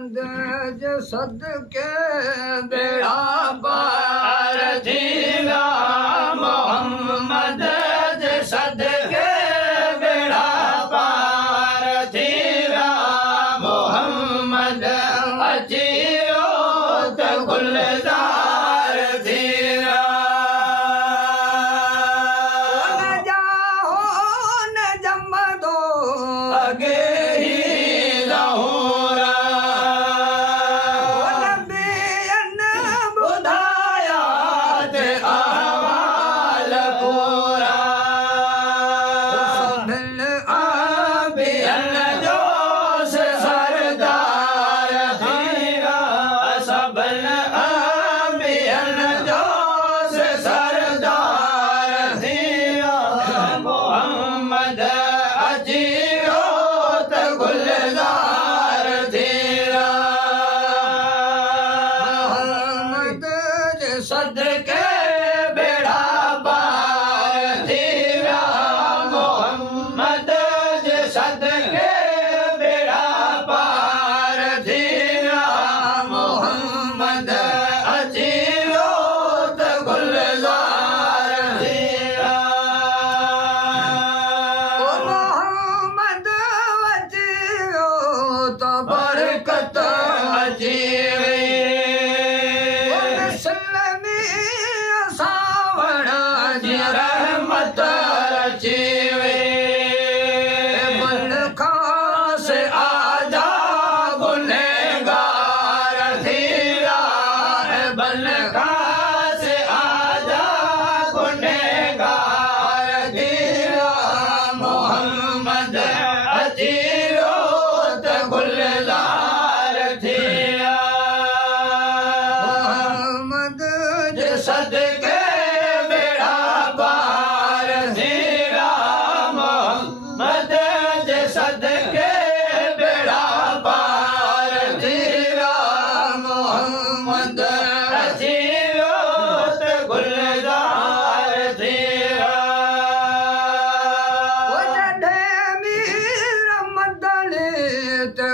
मोहम्मद सदके बेड़ा पार थींदा मोहम्मद सदके बेड़ा पार थींदा मोहम्मद अचियो त गुलजार थींदा न जाओ न जमदो अगे सदके बेड़ा पार थींदा मोहम्मद सदके बेड़ा पार थींदा मोहम्मद अचियो त गुलजार थींदा मोहम्मद अचियो त बरकत अची रहमत रचीवे बलखा से आजा गुनहगार थींदा बलखा से आजा गुनहगार थींदा मोहम्मद अचियो त गुलजार थींदा मोहम्मद सदके सदके बेड़ा पार थींदा मोहम्मद अचियो त गुलजार थींदा जॾहिं मीर मदनी त